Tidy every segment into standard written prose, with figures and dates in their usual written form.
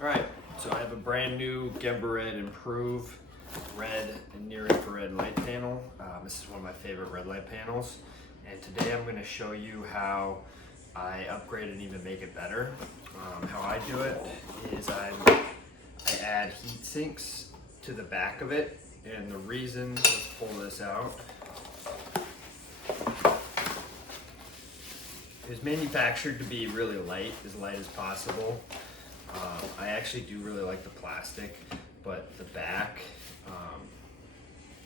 All right, so I have a brand new Gembared Improve red and near infrared light panel. This is one of my favorite red light panels. And today I'm gonna show you how I upgrade and even make it better. How I do it is I add heat sinks to the back of it. And the reason, let's pull this out, is manufactured to be really light as possible. I actually do really like the plastic, but the back,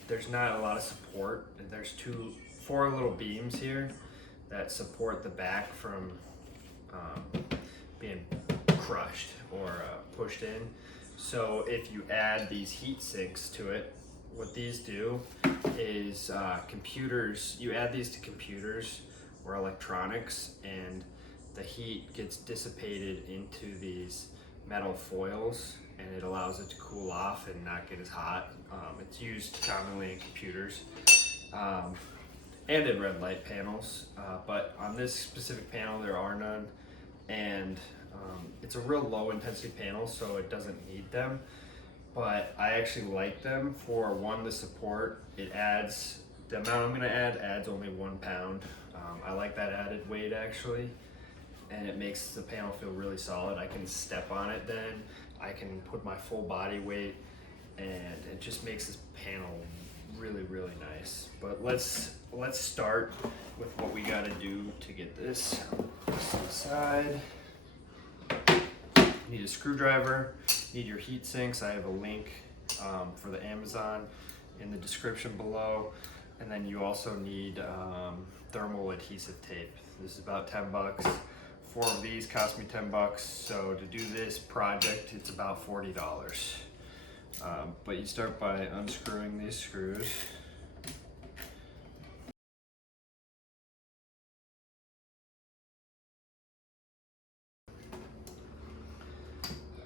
there's not a lot of support. There's four little beams here that support the back from being crushed or pushed in. So if you add these heat sinks to it, what these do is you add these to computers or electronics, and the heat gets dissipated into these metal foils, and it allows it to cool off and not get as hot. It's used commonly in computers and in red light panels, but on this specific panel there are none, and it's a real low intensity panel, so it doesn't need them. But I actually like them for one, the support. The amount I'm going to add adds only 1 pound. I like that added weight actually, and it makes the panel feel really solid. I can step on it then, I can put my full body weight, and it just makes this panel really nice. But let's start with what we got to do to get this aside. You need a screwdriver, need your heat sinks. I have a link for the Amazon in the description below. And then you also need thermal adhesive tape. This is about 10 bucks. 4 of these cost me 10 bucks. So to do this project, it's about $40. But you start by unscrewing these screws.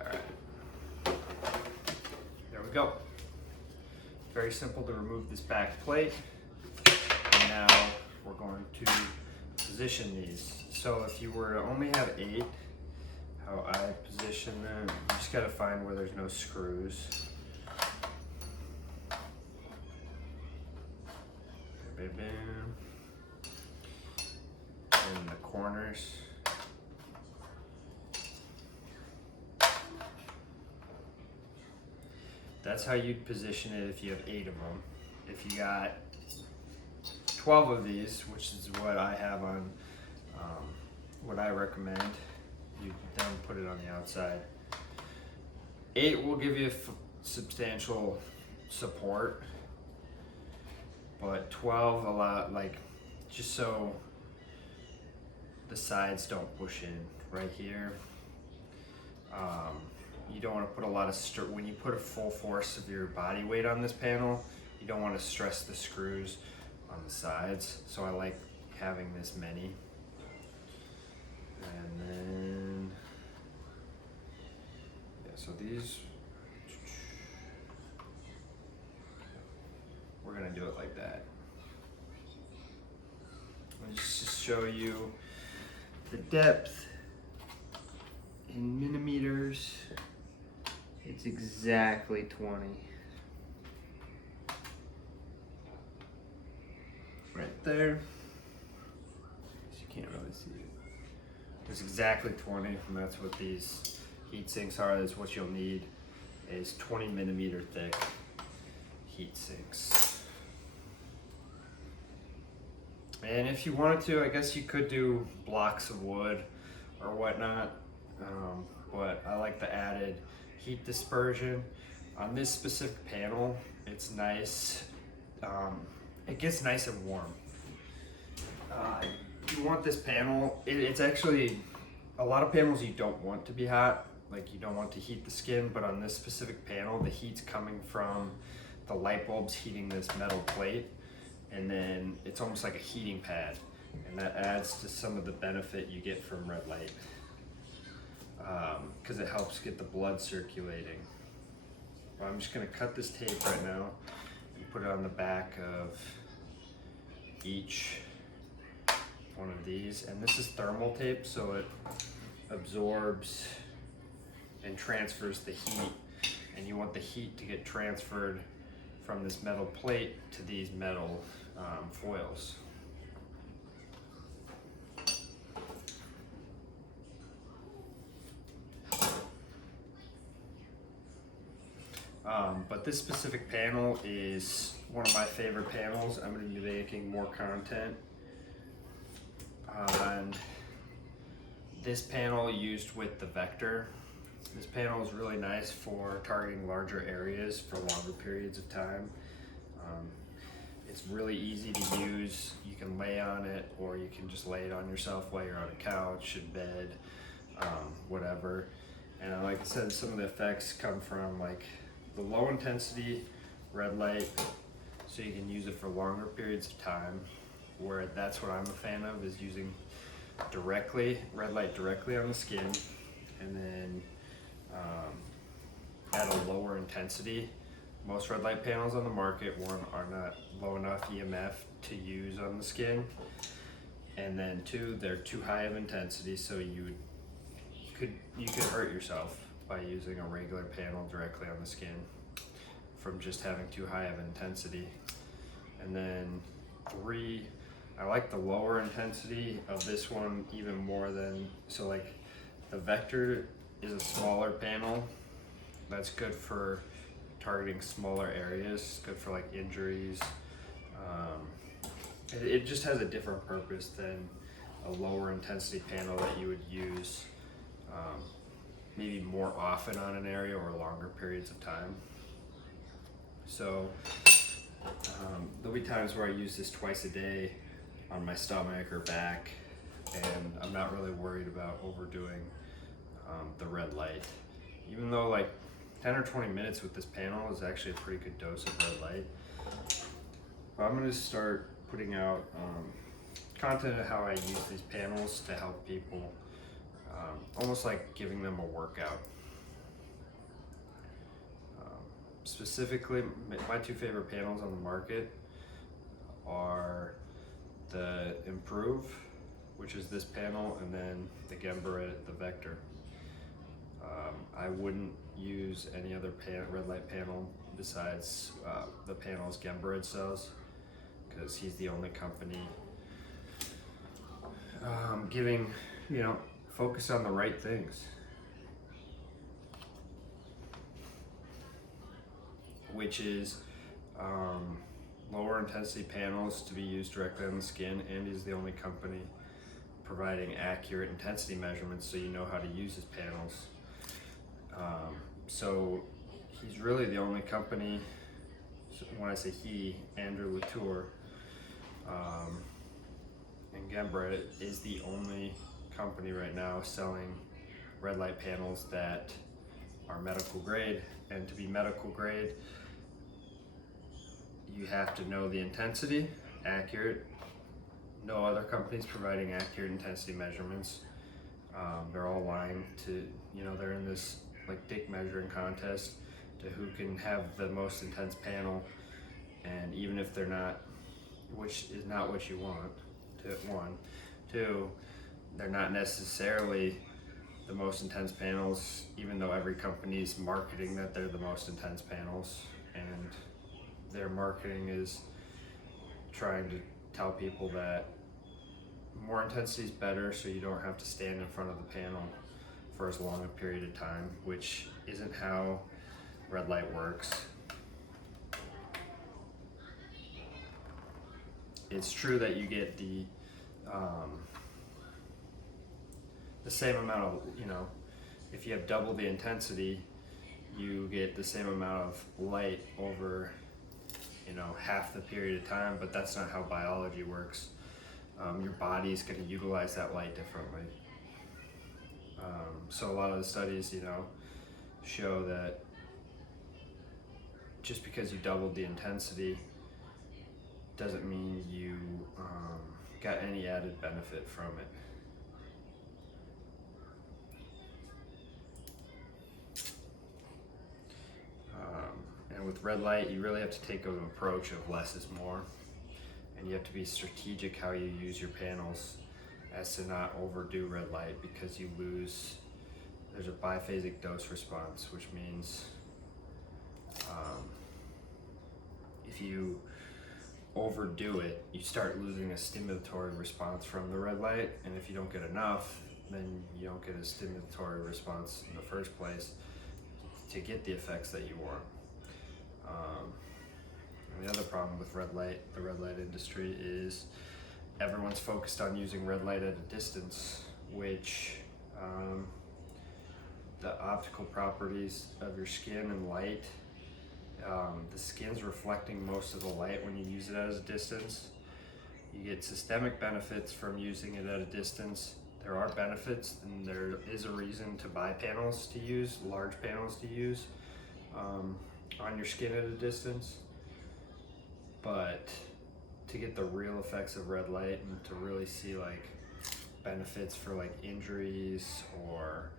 All right, there we go. Very simple to remove this back plate. And now we're going to position these. So if you were to only have 8, how I position them, you just gotta find where there's no screws. Bam, bam. And the corners. That's how you'd position it if you have 8 of them. If you got 12 of these, which is what I have on, what I recommend, you then put it on the outside. 8 will give you substantial support, but 12 a lot, just so the sides don't push in right here. You don't want to put a lot of when you put a full force of your body weight on this panel, you don't want to stress the screws on the sides. So I like having this many. And then, yeah, so these, we're gonna do it like that. Let me just show you the depth in millimeters. It's exactly 20. Right there. You can't really see it. It's exactly 20, and that's what these heat sinks are. That's what you'll need, is 20 millimeter thick heat sinks. And if you wanted to, I guess you could do blocks of wood or whatnot, but I like the added heat dispersion. On this specific panel, it's nice. It gets nice and warm. You want this panel, it's actually, a lot of panels you don't want to be hot, like you don't want to heat the skin, but on this specific panel, the heat's coming from the light bulbs heating this metal plate, and then it's almost like a heating pad, and that adds to some of the benefit you get from red light, because it helps get the blood circulating. Well, I'm just gonna cut this tape right now and put it on the back of each one of these, and this is thermal tape, so it absorbs and transfers the heat, and you want the heat to get transferred from this metal plate to these metal foils. But this specific panel is one of my favorite panels. I'm going to be making more content on this panel used with the vector. This panel is really nice for targeting larger areas for longer periods of time. It's really easy to use. You can lay on it, or you can just lay it on yourself while you're on a couch, in bed, whatever. And like I said, some of the effects come from like the low intensity red light, so you can use it for longer periods of time, where that's what I'm a fan of, is using red light directly on the skin, and then at a lower intensity. Most red light panels on the market, one, are not low enough EMF to use on the skin, and then two, they're too high of intensity, so you could hurt yourself by using a regular panel directly on the skin from just having too high of intensity. And then three, I like the lower intensity of this one even more than, so like the vector is a smaller panel. That's good for targeting smaller areas, good for like injuries. It just has a different purpose than a lower intensity panel that you would use maybe more often on an area or longer periods of time. So there'll be times where I use this twice a day on my stomach or back, and I'm not really worried about overdoing the red light. Even though like 10 or 20 minutes with this panel is actually a pretty good dose of red light. But I'm going to start putting out content of how I use these panels to help people, almost like giving them a workout. Specifically, my two favorite panels on the market are the Improve, which is this panel, and then the Gembared, the Vector. I wouldn't use any other red light panel besides the panels Gembared sells, because he's the only company giving, focus on the right things, which is lower intensity panels to be used directly on the skin, and he's the only company providing accurate intensity measurements so you know how to use his panels. So he's really the only company, when I say he, Andrew Latour, and Gembared is the only company right now selling red light panels that are medical grade. And to be medical grade, you have to know the intensity, accurate. No other company's providing accurate intensity measurements. They're all lying to, they're in this like dick measuring contest to who can have the most intense panel, and even if they're not, which is not what you want, one. Two, they're not necessarily the most intense panels, even though every company's marketing that they're the most intense panels, and their marketing is trying to tell people that more intensity is better, so you don't have to stand in front of the panel for as long a period of time, which isn't how red light works. It's true that you get the same amount of, if you have double the intensity, you get the same amount of light over, half the period of time, but that's not how biology works. Your body's going to utilize that light differently. So a lot of the studies, show that just because you doubled the intensity doesn't mean you got any added benefit from it. And with red light, you really have to take an approach of less is more, and you have to be strategic how you use your panels as to not overdo red light, because you lose there's a biphasic dose response, which means if you overdo it, you start losing a stimulatory response from the red light, and if you don't get enough, then you don't get a stimulatory response in the first place to get the effects that you want. And the other problem with the red light industry, is everyone's focused on using red light at a distance, which the optical properties of your skin and light, the skin's reflecting most of the light when you use it at a distance. You get systemic benefits from using it at a distance. There are benefits, and there is a reason to buy panels to use, large panels to use on your skin at a distance. But to get the real effects of red light and to really see like benefits for like injuries or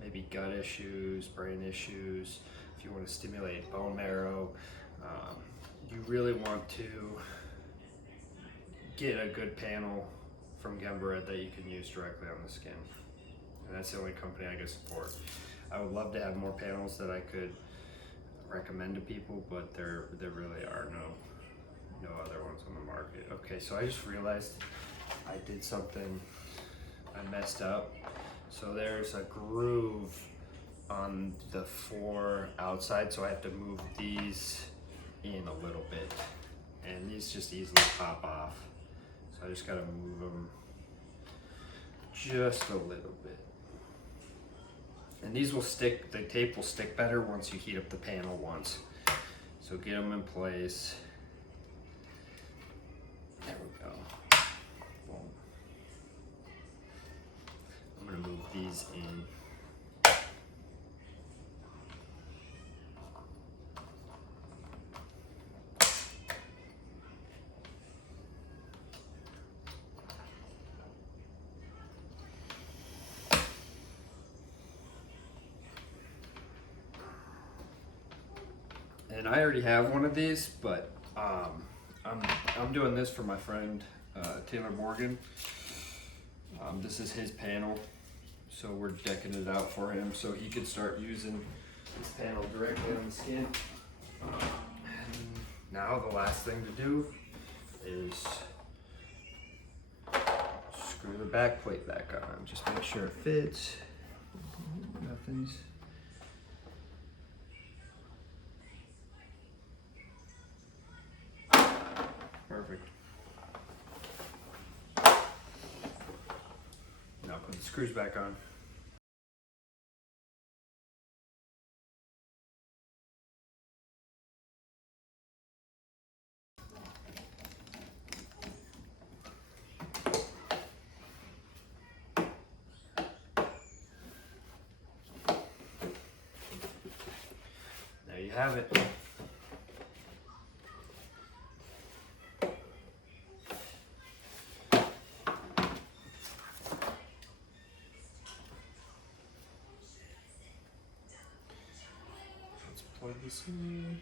maybe gut issues, brain issues, if you want to stimulate bone marrow, you really want to get a good panel from Gembared that you can use directly on the skin. And that's the only company I can support. I would love to have more panels that I could recommend to people, but there really are no other ones on the market. Okay, so I just realized I did something, I messed up. So there's a groove on the 4 outside, so I have to move these in a little bit, and these just easily pop off. So I just gotta move them just a little bit. And these will stick, the tape will stick better once you heat up the panel once. So get them in place. There we go. Boom. I'm gonna move these in. And I already have one of these, but I'm doing this for my friend Taylor Morgan. This is his panel, so we're decking it out for him so he could start using this panel directly on the skin. And now the last thing to do is screw the back plate back on. Just make sure it fits. Nothing's. Perfect. Now put the screws back on. There you have it. Plug this in.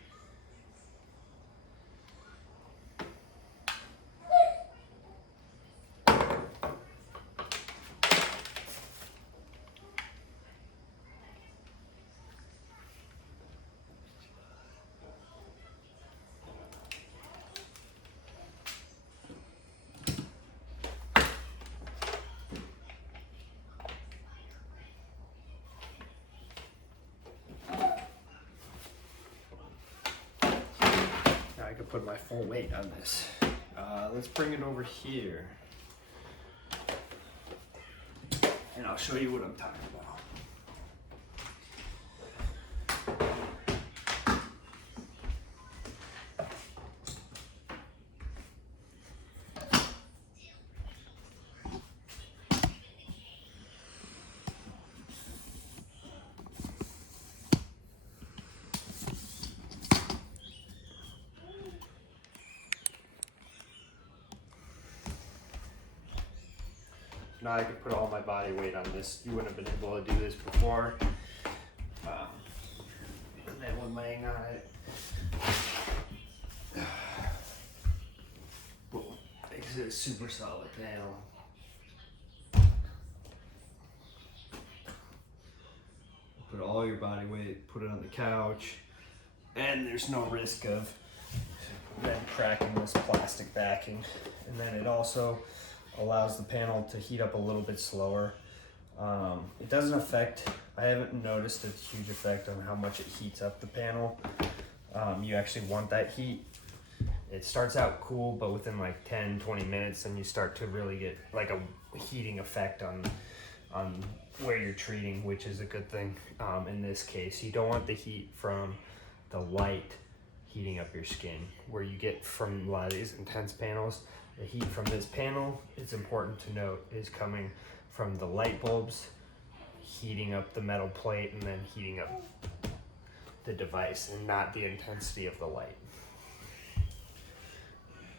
I could put my full weight on this. Let's bring it over here, and I'll show you what I'm talking about. Now I can put all my body weight on this. You wouldn't have been able to do this before. And then when laying on it, boom, makes it a super solid panel. all your body weight, put it on the couch, and there's no risk of then cracking this plastic backing. And then it also allows the panel to heat up a little bit slower. It doesn't affect, I haven't noticed a huge effect on how much it heats up the panel. You actually want that heat. It starts out cool, but within like 10-20 minutes, then you start to really get like a heating effect on where you're treating, which is a good thing. In this case, you don't want the heat from the light heating up your skin, where you get from a lot of these intense panels. The heat from this panel, it's important to note, is coming from the light bulbs heating up the metal plate and then heating up the device, and not the intensity of the light.